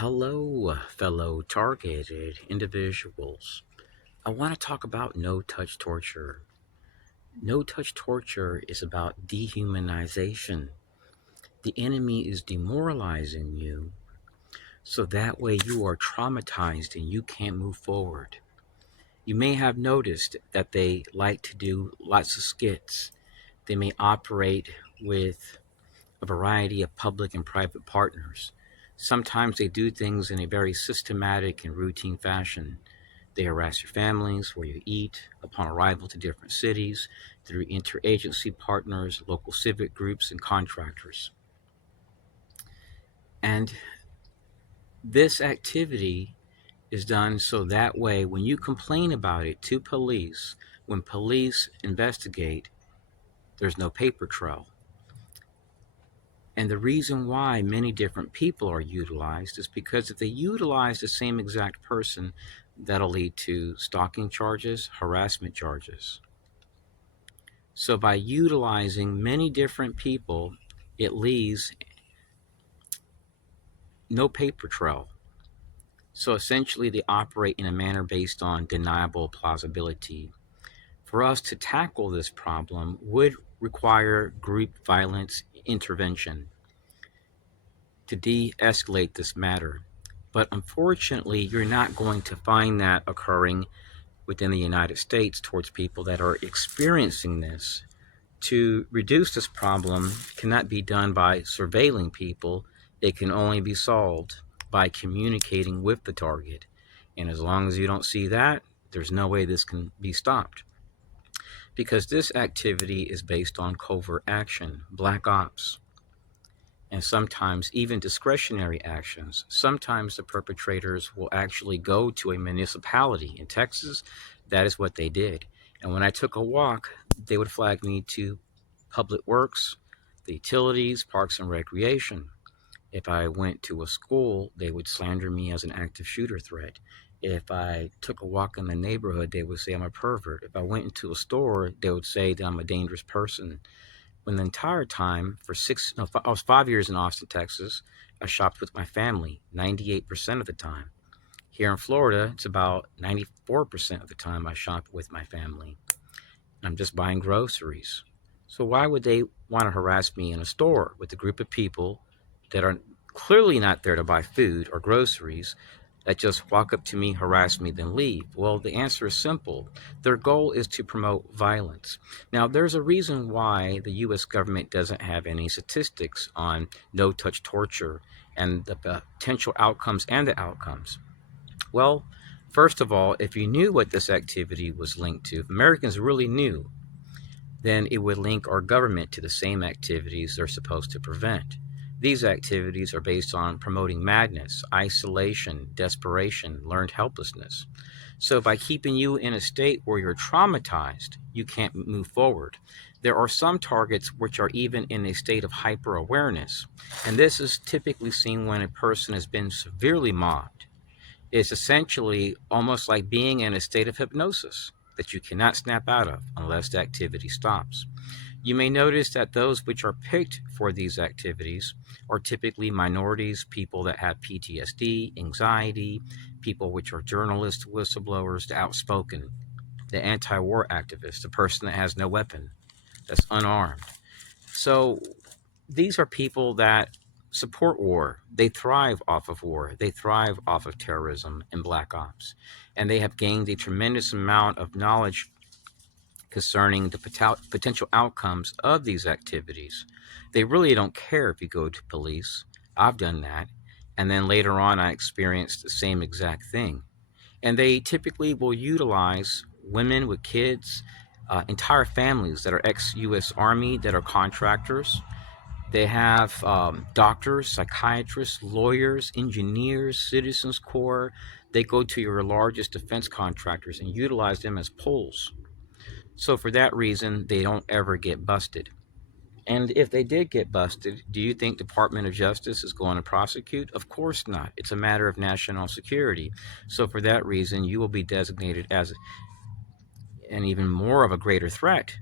Hello, fellow targeted individuals. I want to talk about no touch torture. No touch torture is about dehumanization. The enemy is demoralizing you so that way you are traumatized and you can't move forward. You may have noticed that they like to do lots of skits. They may operate with a variety of public and private partners. Sometimes they do things in a very systematic and routine fashion. They harass your families, where you eat, upon arrival to different cities, through interagency partners, local civic groups, and contractors. And this activity is done so that way when you complain about it to police, when police investigate, there's no paper trail. And the reason why many different people are utilized is because if they utilize the same exact person, that'll lead to stalking charges, harassment charges. So by utilizing many different people, it leaves no paper trail. So essentially they operate in a manner based on deniable plausibility. For us to tackle this problem would require group violence intervention to de-escalate this matter. But unfortunately, you're not going to find that occurring within the United States towards people that are experiencing this. To reduce this problem cannot be done by surveilling people. It can only be solved by communicating with the target. And as long as you don't see that, there's no way this can be stopped. Because this activity is based on covert action, black ops, and sometimes even discretionary actions. Sometimes the perpetrators will actually go to a municipality. In Texas, that is what they did. And when I took a walk, they would flag me to Public Works, the utilities, Parks and Recreation. If I went to a school, they would slander me as an active shooter threat. If I took a walk in the neighborhood, they would say I'm a pervert. If I went into a store, they would say that I'm a dangerous person. When the entire time I was 5 years in Austin, Texas, I shopped with my family 98% of the time. Here in Florida, it's about 94% of the time I shop with my family. I'm just buying groceries. So why would they want to harass me in a store with a group of people that are clearly not there to buy food or groceries, that just walk up to me, harass me, then leave? Well, the answer is simple. Their goal is to promote violence. Now, there's a reason why the U.S. government doesn't have any statistics on no-touch torture and the potential outcomes and the outcomes. Well, first of all, if you knew what this activity was linked to, if Americans really knew, then it would link our government to the same activities they're supposed to prevent. These activities are based on promoting madness, isolation, desperation, learned helplessness. So by keeping you in a state where you're traumatized, you can't move forward. There are some targets which are even in a state of hyper-awareness, and this is typically seen when a person has been severely mobbed. It's essentially almost like being in a state of hypnosis that you cannot snap out of unless the activity stops. You may notice that those which are picked for these activities are typically minorities, people that have PTSD, anxiety, people which are journalists, whistleblowers, the outspoken, the anti-war activist, the person that has no weapon, that's unarmed. So these are people that support war. They thrive off of war. They thrive off of terrorism and black ops. And they have gained a tremendous amount of knowledge concerning the potential outcomes of these activities. They really don't care if you go to police. I've done that. And then later on, I experienced the same exact thing. And they typically will utilize women with kids, entire families that are ex-U.S. Army, that are contractors. They have doctors, psychiatrists, lawyers, engineers, citizens corps. They go to your largest defense contractors and utilize them as pulls. So for that reason, they don't ever get busted. And if they did get busted, do you think Department of Justice is going to prosecute? Of course not. It's a matter of national security. So for that reason, you will be designated as an even more of a greater threat